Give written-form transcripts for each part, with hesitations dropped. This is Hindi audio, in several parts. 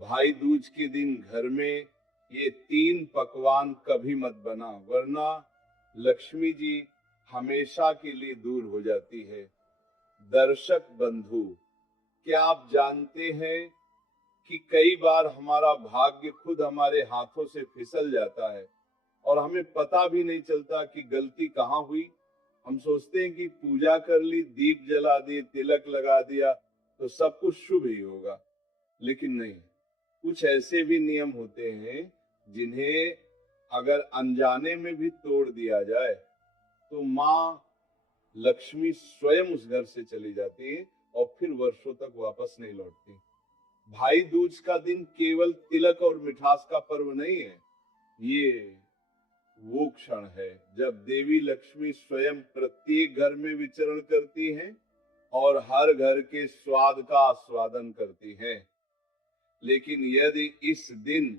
भाई दूज के दिन घर में ये 3 पकवान कभी मत बना, वरना लक्ष्मी जी हमेशा के लिए दूर हो जाती है। दर्शक बंधु, क्या आप जानते हैं कि कई बार हमारा भाग्य खुद हमारे हाथों से फिसल जाता है और हमें पता भी नहीं चलता कि गलती कहाँ हुई। हम सोचते हैं कि पूजा कर ली, दीप जला दिए, तिलक लगा दिया तो सब कुछ शुभ ही होगा, लेकिन नहीं। कुछ ऐसे भी नियम होते हैं जिन्हें अगर अनजाने में भी तोड़ दिया जाए तो माँ लक्ष्मी स्वयं उस घर से चली जाती है और फिर वर्षों तक वापस नहीं लौटती। भाई दूज का दिन केवल तिलक और मिठास का पर्व नहीं है, ये वो क्षण है जब देवी लक्ष्मी स्वयं प्रत्येक घर में विचरण करती हैं और हर घर के स्वाद का आस्वादन करती हैं। लेकिन यदि इस दिन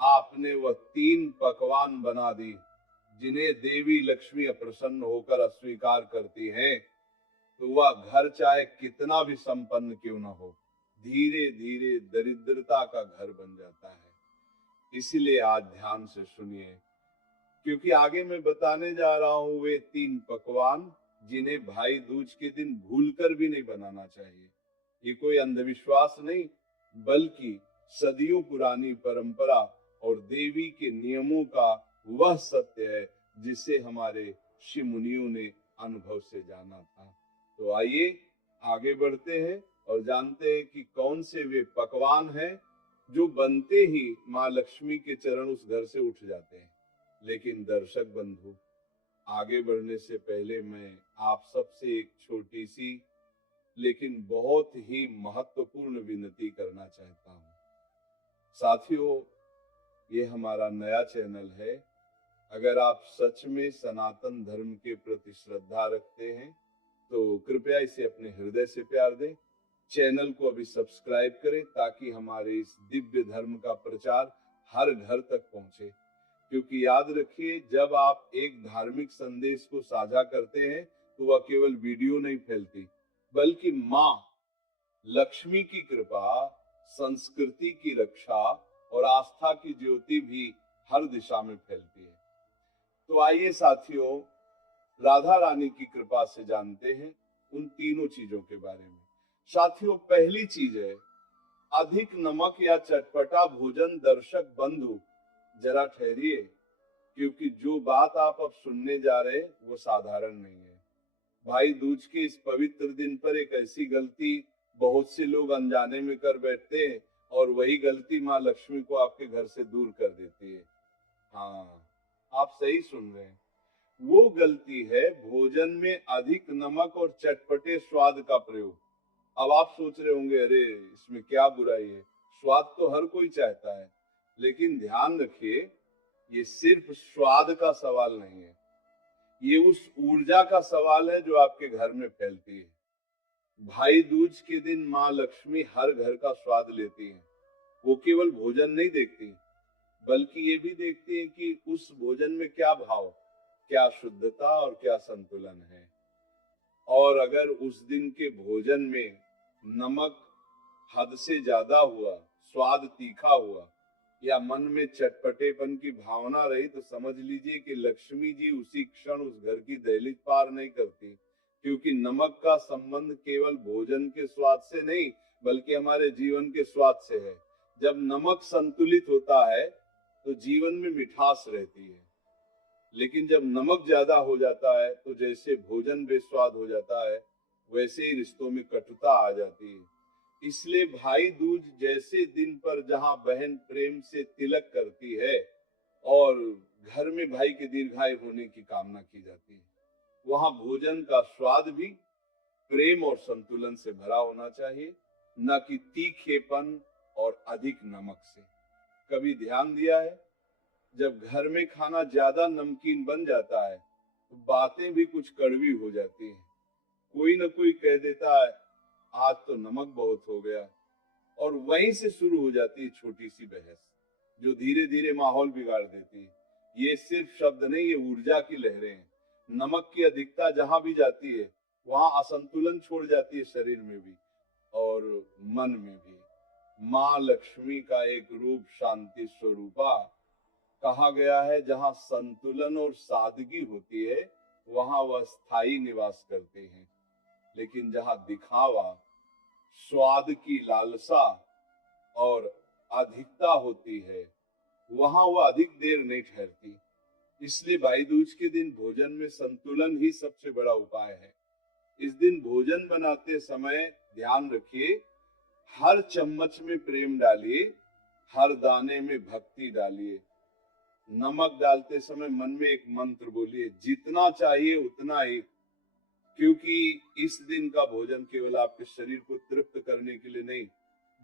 आपने वह 3 पकवान बना दी जिन्हें देवी लक्ष्मी अप्रसन्न होकर अस्वीकार करती हैं, तो वह घर चाहे कितना भी संपन्न क्यों न हो, धीरे धीरे दरिद्रता का घर बन जाता है। इसलिए आज ध्यान से सुनिए, क्योंकि आगे मैं बताने जा रहा हूं वे 3 पकवान जिन्हें भाई दूज के दिन भूलकर भी नहीं बनाना चाहिए। ये कोई अंधविश्वास नहीं, बल्कि सदियों पुरानी परंपरा और देवी के नियमों का वह सत्य है जिसे हमारे ऋषि मुनियों ने अनुभव से जाना था। तो आइए आगे बढ़ते हैं और जानते हैं कि कौन से वे पकवान हैं जो बनते ही माँ लक्ष्मी के चरण उस घर से उठ जाते हैं। लेकिन दर्शक बंधु, आगे बढ़ने से पहले मैं आप सबसे एक छोटी सी लेकिन बहुत ही महत्वपूर्ण विनती करना चाहता हूँ। साथियों, ये हमारा नया चैनल है। अगर आप सच में सनातन धर्म के प्रति श्रद्धा रखते हैं तो कृपया इसे अपने हृदय से प्यार दें। चैनल को अभी सब्सक्राइब करें ताकि हमारे इस दिव्य धर्म का प्रचार हर घर तक पहुंचे। क्योंकि याद रखिए, जब आप एक धार्मिक संदेश को साझा करते हैं तो वह केवल वीडियो नहीं फैलती, बल्कि माँ लक्ष्मी की कृपा, संस्कृति की रक्षा और आस्था की ज्योति भी हर दिशा में फैलती है। तो आइए साथियों, राधा रानी की कृपा से जानते हैं उन तीनों चीजों के बारे में। साथियों, पहली चीज है अधिक नमक या चटपटा भोजन। दर्शक बंधु, जरा ठहरिए, क्योंकि जो बात आप अब सुनने जा रहे हैं वो साधारण नहीं है। भाई दूज के इस पवित्र दिन पर एक ऐसी गलती बहुत से लोग अनजाने में कर बैठते हैं और वही गलती माँ लक्ष्मी को आपके घर से दूर कर देती है। हाँ, आप सही सुन रहे हैं। वो गलती है भोजन में अधिक नमक और चटपटे स्वाद का प्रयोग। अब आप सोच रहे होंगे, अरे इसमें क्या बुराई है, स्वाद तो हर कोई चाहता है। लेकिन ध्यान रखिए, ये सिर्फ स्वाद का सवाल नहीं है, ये उस ऊर्जा का सवाल है जो आपके घर में फैलती है। भाई दूज के दिन माँ लक्ष्मी हर घर का स्वाद लेती है। वो केवल भोजन नहीं देखती, बल्कि ये भी देखती है कि उस भोजन में क्या भाव, क्या शुद्धता और क्या संतुलन है। और अगर उस दिन के भोजन में नमक हद से ज्यादा हुआ, स्वाद तीखा हुआ या मन में चटपटेपन की भावना रही, तो समझ लीजिए कि लक्ष्मी जी उसी क्षण उस घर की दहलीज पार नहीं करती। क्योंकि नमक का संबंध केवल भोजन के स्वाद से नहीं, बल्कि हमारे जीवन के स्वाद से है। जब नमक संतुलित होता है तो जीवन में मिठास रहती है, लेकिन जब नमक ज्यादा हो जाता है तो जैसे भोजन बेस्वाद हो जाता है, वैसे ही रिश्तों में कटुता आ जाती है। इसलिए भाई दूज जैसे दिन पर जहां बहन प्रेम से तिलक करती है और घर में भाई के दीर्घायु होने की कामना की जाती है, वहां भोजन का स्वाद भी प्रेम और संतुलन से भरा होना चाहिए, न कि तीखेपन और अधिक नमक से। कभी ध्यान दिया है, जब घर में खाना ज्यादा नमकीन बन जाता है तो बातें भी कुछ कड़वी हो जाती हैं। कोई न कोई कह देता है, आज तो नमक बहुत हो गया, और वहीं से शुरू हो जाती है छोटी सी बहस जो धीरे धीरे माहौल बिगाड़ देती है। ये सिर्फ शब्द नहीं, ये ऊर्जा की लहरें हैं। नमक की अधिकता जहां भी जाती है वहां असंतुलन छोड़ जाती है, शरीर में भी और मन में भी। माँ लक्ष्मी का एक रूप शांति स्वरूपा कहा गया है। जहाँ संतुलन और सादगी होती है वहां वह स्थायी निवास करते हैं, लेकिन जहाँ दिखावा, स्वाद की लालसा और अधिकता होती है वहां वह अधिक देर नहीं ठहरती। इसलिए भाई दूज के दिन भोजन में संतुलन ही सबसे बड़ा उपाय है। इस दिन भोजन बनाते समय ध्यान रखिए, हर चम्मच में प्रेम डालिए, हर दाने में भक्ति डालिए। नमक डालते समय मन में एक मंत्र बोलिए, जितना चाहिए उतना ही, क्योंकि इस दिन का भोजन केवल आपके शरीर को तृप्त करने के लिए नहीं,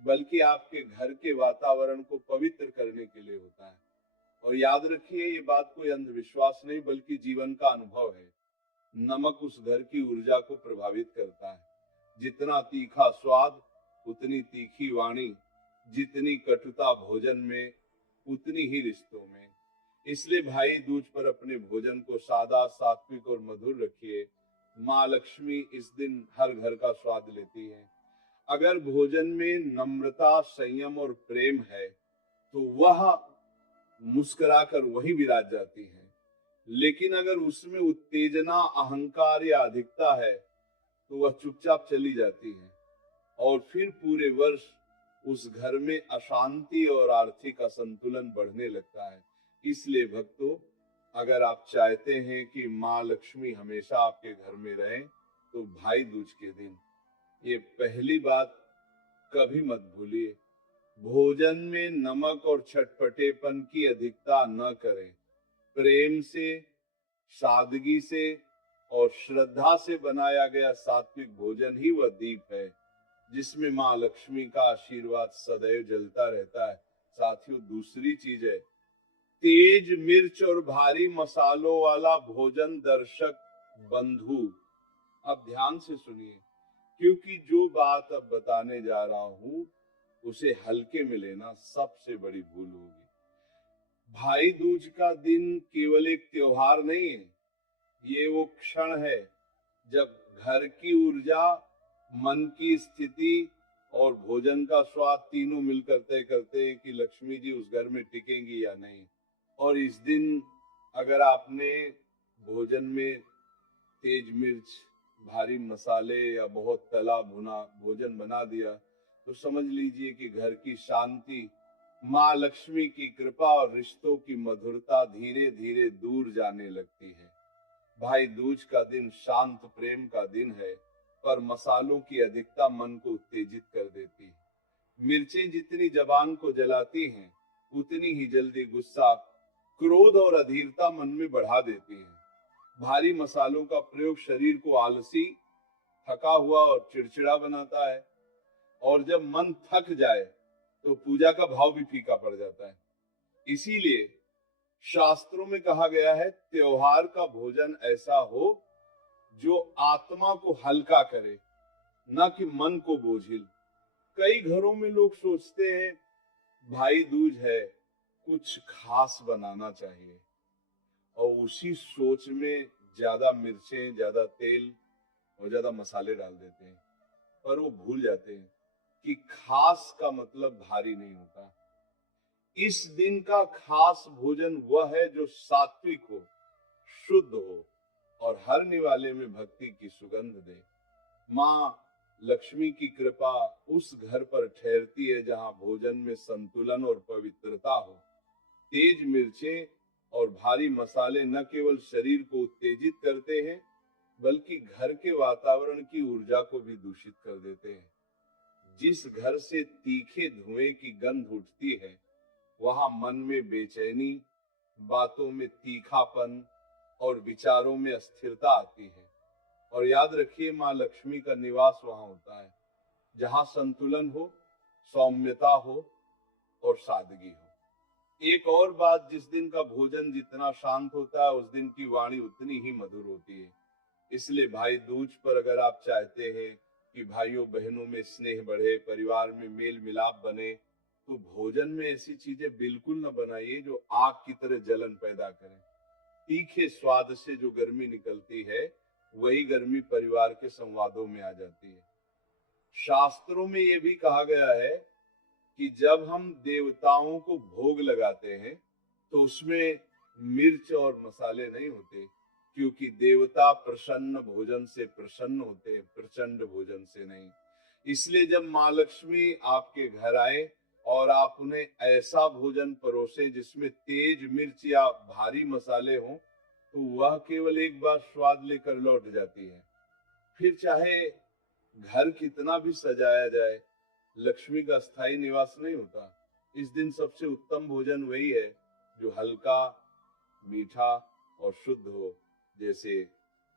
बल्कि आपके घर के वातावरण को पवित्र करने के लिए होता है। और याद रखिए, ये बात कोई अंधविश्वास नहीं बल्कि जीवन का अनुभव है। नमक उस घर की ऊर्जा को प्रभावित करता है। जितना तीखा स्वाद उतनी तीखी वाणी, जितनी कटुता भोजन में उतनी ही रिश्तों में। इसलिए भाई दूज पर अपने भोजन को सादा, सात्विक और मधुर रखिए। माँ लक्ष्मी इस दिन हर घर का स्वाद लेती है। अगर भोजन में नम्रता, संयम और प्रेम है तो वह मुस्कुराकर वही विराज जाती है। लेकिन अगर उसमें उत्तेजना, अहंकार या अधिकता है तो वह चुपचाप चली जाती है और फिर पूरे वर्ष उस घर में अशांति और आर्थिक असंतुलन बढ़ने लगता है। इसलिए भक्तों, अगर आप चाहते हैं कि माँ लक्ष्मी हमेशा आपके घर में रहे तो भाई दूज के दिन ये पहली बात कभी मत भूलिए, भोजन में नमक और चटपटेपन की अधिकता न करें। प्रेम से, सादगी से और श्रद्धा से बनाया गया सात्विक भोजन ही वह दीप है जिसमें माँ लक्ष्मी का आशीर्वाद सदैव जलता रहता है। साथियों, दूसरी चीज है, तेज मिर्च और भारी मसालों वाला भोजन दर्शक बंधु, अब ध्यान से सुनिए, क्योंकि जो बात अब बताने जा रहा हूं उसे हल्के में लेना सबसे बड़ी भूल होगी। भाई दूज का दिन केवल एक त्योहार नहीं है, ये वो क्षण है जब घर की ऊर्जा, मन की स्थिति और भोजन का स्वाद तीनों मिलकर तय करते हैं कि लक्ष्मी जी उस घर में टिकेंगी या नहीं। और इस दिन अगर आपने भोजन में तेज मिर्च, भारी मसाले या बहुत तला भुना भोजन बना दिया तो समझ लीजिए कि घर की शांति, माँ लक्ष्मी की कृपा और रिश्तों की मधुरता धीरे धीरे दूर जाने लगती है। भाई दूज का दिन शांत प्रेम का दिन है, पर मसालों की अधिकता मन को उत्तेजित कर देती है। मिर्चें जितनी जबान को जलाती हैं, उतनी ही जल्दी गुस्सा, क्रोध और अधीरता मन में बढ़ा देती हैं। भारी मसालों का प्रयोग शरीर को आलसी, थका हुआ और चिड़चिड़ा बनाता है, और जब मन थक जाए तो पूजा का भाव भी फीका पड़ जाता है। इसीलिए शास्त्रों में कहा गया है, त्योहार का भोजन ऐसा हो जो आत्मा को हल्का करे, न कि मन को बोझिल। कई घरों में लोग सोचते हैं भाई दूज है, कुछ खास बनाना चाहिए, और उसी सोच में ज्यादा मिर्चें, ज्यादा तेल और ज्यादा मसाले डाल देते हैं। पर वो भूल जाते हैं कि खास का मतलब भारी नहीं होता। इस दिन का खास भोजन वह है जो सात्विक हो, शुद्ध हो और हर निवाले में भक्ति की सुगंध दे। माँ लक्ष्मी की कृपा उस घर पर ठहरती है जहाँ भोजन में संतुलन और पवित्रता हो। तेज मिर्चें और भारी मसाले न केवल शरीर को उत्तेजित करते हैं बल्कि घर के वातावरण की ऊर्जा को भी दूषित कर देते हैं। जिस घर से तीखे धुएं की गंध उठती है वहां मन में बेचैनी, बातों में तीखापन और विचारों में अस्थिरता आती है। और याद रखिए, माँ लक्ष्मी का निवास वहां होता है जहां संतुलन हो, सौम्यता हो और सादगी हो। एक और बात, जिस दिन का भोजन जितना शांत होता है उस दिन की वाणी उतनी ही मधुर होती है। इसलिए भाई दूज पर अगर आप चाहते हैं कि भाइयों बहनों में स्नेह बढ़े, परिवार में मेल मिलाप बने, तो भोजन में ऐसी चीजें बिल्कुल न बनाइए जो आग की तरह जलन पैदा करें। तीखे स्वाद से जो गर्मी निकलती है वही गर्मी परिवार के संवादों में आ जाती है। शास्त्रों में यह भी कहा गया है कि जब हम देवताओं को भोग लगाते हैं तो उसमें मिर्च और मसाले नहीं होते, क्योंकि देवता प्रसन्न भोजन से प्रसन्न होते हैं, प्रचंड भोजन से नहीं। इसलिए जब माँ लक्ष्मी आपके घर आए और आप उन्हें ऐसा भोजन परोसे जिसमें तेज मिर्च या भारी मसाले हों, तो वह केवल एक बार स्वाद लेकर लौट जाती है। फिर चाहे घर कितना भी सजाया जाए, लक्ष्मी का स्थायी निवास नहीं होता। इस दिन सबसे उत्तम भोजन वही है जो हल्का, मीठा और शुद्ध हो, जैसे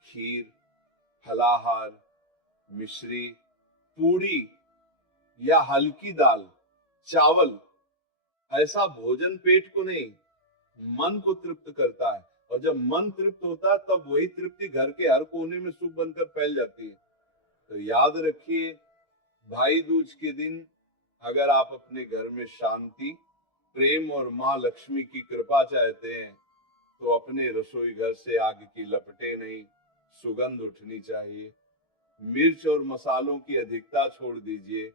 खीर, फलाहार, मिश्री, पूड़ी या हल्की दाल, चावल। ऐसा भोजन पेट को नहीं, मन को तृप्त करता है, और जब मन तृप्त होता है तब वही तृप्ति घर के हर कोने में सुख बनकर फैल जाती है। तो याद रखिए, भाई दूज के दिन अगर आप अपने घर में शांति, प्रेम और माँ लक्ष्मी की कृपा चाहते हैं, तो अपने रसोई घर से आग की लपटें नहीं, सुगंध उठनी चाहिए। मिर्च और मसालों की अधिकता छोड़ दीजिए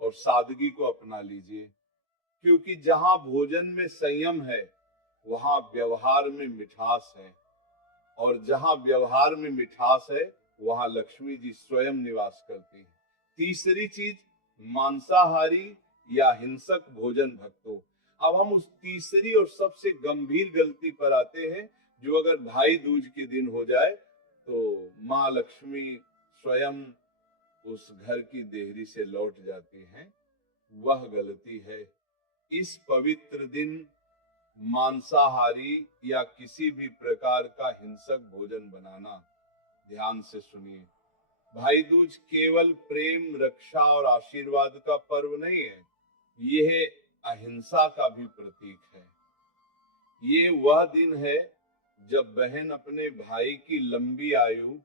और सादगी को अपना लीजिए, क्योंकि जहां भोजन में संयम है, वहां व्यवहार में मिठास है, और जहां व्यवहार में मिठास है, वहां लक्ष्मी जी स्वयं निवास करती हैं। तीसरी चीज, मांसाहारी या हिंसक भोजन भक्तों। अब हम उस तीसरी और सबसे गंभीर गलती पर आते हैं, जो अगर भाई दूज के दिन हो जाए तो माँ लक्ष्मी स्वयं उस घर की देहरी से लौट जाती हैं। वह गलती है इस पवित्र दिन मांसाहारी या किसी भी प्रकार का हिंसक भोजन बनाना। ध्यान से सुनिए, भाई दूज केवल प्रेम, रक्षा और आशीर्वाद का पर्व नहीं है, यह अहिंसा का भी प्रतीक है। ये वह दिन है जब बहन अपने भाई की लंबी आयु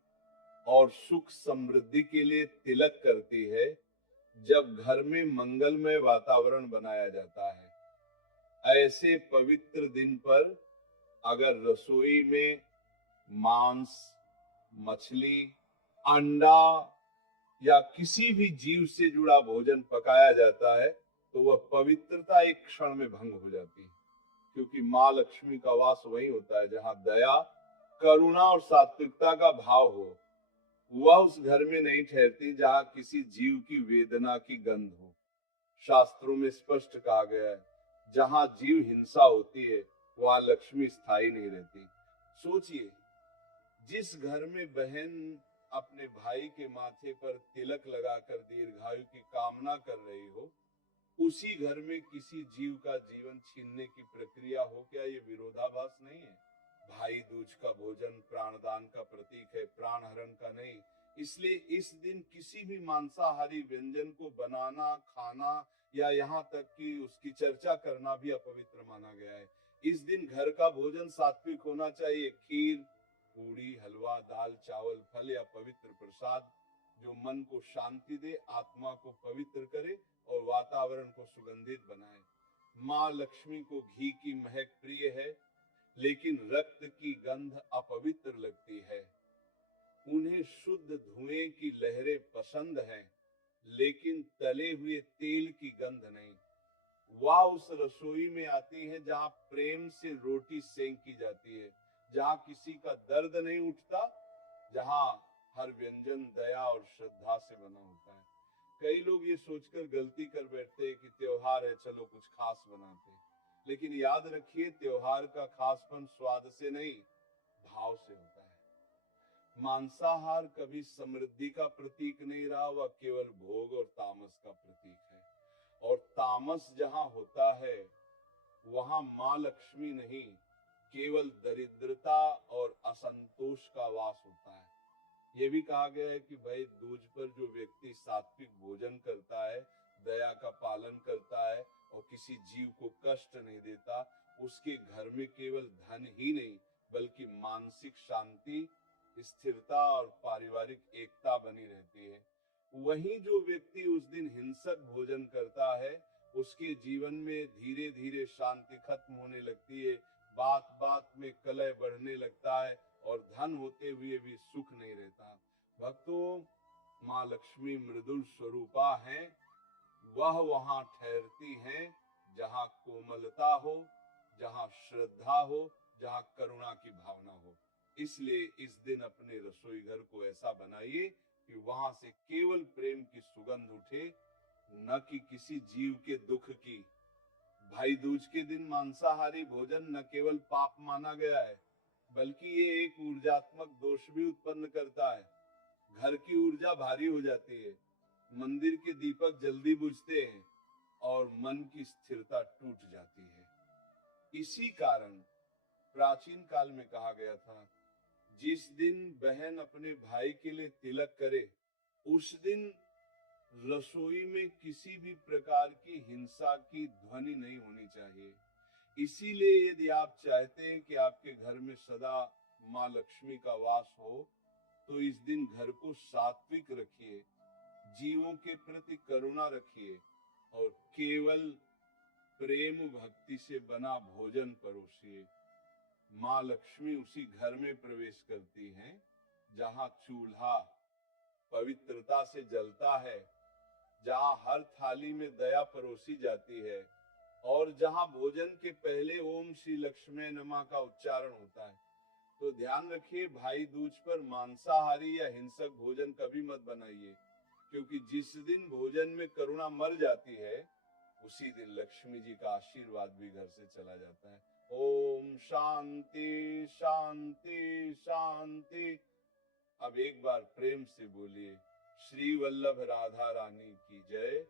और सुख समृद्धि के लिए तिलक करती है, जब घर में मंगलमय वातावरण बनाया जाता है। ऐसे पवित्र दिन पर अगर रसोई में मांस, मछली, अंडा या किसी भी जीव से जुड़ा भोजन पकाया जाता है, तो वह पवित्रता एक क्षण में भंग हो जाती है, क्योंकि माँ लक्ष्मी का वास वही होता है जहां दया, करुणा और सात्विकता का भाव हो। वह उस घर में नहीं ठहरती जहां किसी जीव की वेदना की गंध हो। शास्त्रों में स्पष्ट कहा गया है, जहां जीव हिंसा होती है, वहां लक्ष्मी स्थायी नहीं रहती। सोचिए, जिस घर में बहन अपने भाई के माथे पर तिलक लगाकर दीर्घायु की कामना कर रही हो, उसी घर में किसी जीव का जीवन छीनने की प्रक्रिया हो, क्या ये विरोधाभास नहीं है? भाई दूज का भोजन प्राणदान का प्रतीक है, प्राण हरण का नहीं। इसलिए इस दिन किसी भी मांसाहारी व्यंजन को बनाना, खाना या यहाँ तक कि उसकी चर्चा करना भी अपवित्र माना गया है। इस दिन घर का भोजन सात्विक होना चाहिए। खीर, पूड़ी, हलवा, दाल, चावल, फल या पवित्र प्रसाद जो मन को शांति दे, आत्मा को पवित्र करे और वातावरण को सुगंधित बनाए। माँ लक्ष्मी को घी की महक प्रिय है, लेकिन रक्त की गंध अपवित्र लगती है। उन्हें शुद्ध धुएं की लहरें पसंद हैं, लेकिन तले हुए तेल की गंध नहीं। वह उस रसोई में आती है जहां प्रेम से रोटी सेंकी जाती है, जहां किसी का दर्द नहीं उठता, जहां हर व्यंजन दया और श्रद्धा से बना होता है। कई लोग ये सोचकर गलती कर बैठते हैं कि त्योहार है, चलो कुछ खास बनाते हैं। लेकिन याद रखिए, त्योहार का खासपन स्वाद से नहीं, भाव से होता है। मांसाहार कभी समृद्धि का प्रतीक नहीं रहा, वह केवल भोग और तामस का प्रतीक है। और तामस जहां होता है, वहां माँ लक्ष्मी नहीं, केवल दरिद्रता और असंतोष का वास होता है। ये भी कहा गया है कि भाई दूज पर जो व्यक्ति सात्विक भोजन करता है, दया का पालन करता है और किसी जीव को कष्ट नहीं देता, उसके घर में केवल धन ही नहीं, बल्कि मानसिक शांति, स्थिरता और पारिवारिक एकता बनी रहती है। वहीं जो व्यक्ति उस दिन हिंसक भोजन करता है, उसके जीवन में धीरे धीरे शांति खत्म होने लगती है, बात बात में कलह बढ़ने लगता है और धन होते हुए भी सुख नहीं रहता। भक्तों, माँ लक्ष्मी मृदुल स्वरूपा हैं। वह वहां ठहरती हैं जहां कोमलता हो, जहां श्रद्धा हो, जहां करुणा की भावना हो। इसलिए इस दिन अपने रसोई घर को ऐसा बनाइए कि वहां से केवल प्रेम की सुगंध उठे, न कि किसी जीव के दुख की। भाई दूज के दिन मांसाहारी भोजन न केवल पाप माना गया है, बल्कि ये एक ऊर्जात्मक दोष भी उत्पन्न करता है। घर की ऊर्जा भारी हो जाती है, मंदिर के दीपक जल्दी बुझते हैं और मन की स्थिरता टूट जाती है। इसी कारण प्राचीन काल में कहा गया था, जिस दिन बहन अपने भाई के लिए तिलक करे, उस दिन रसोई में किसी भी प्रकार की हिंसा की ध्वनि नहीं होनी चाहिए। इसीलिए यदि आप चाहते हैं कि आपके घर में सदा माँ लक्ष्मी का वास हो, तो इस दिन घर को सात्विक रखिए, जीवों के प्रति करुणा रखिए और केवल प्रेम भक्ति से बना भोजन परोसिए। माँ लक्ष्मी उसी घर में प्रवेश करती हैं जहां चूल्हा पवित्रता से जलता है, जहां हर थाली में दया परोसी जाती है और जहां भोजन के पहले ओम श्री लक्ष्मी नमः का उच्चारण होता है। तो ध्यान रखिए, भाई दूज पर मांसाहारी या हिंसक भोजन कभी मत बनाइए, क्योंकि जिस दिन भोजन में करुणा मर जाती है, उसी दिन लक्ष्मी जी का आशीर्वाद भी घर से चला जाता है। ओम शांति शांति शांति। अब एक बार प्रेम से बोलिए, श्री वल्लभ राधा रानी की जय।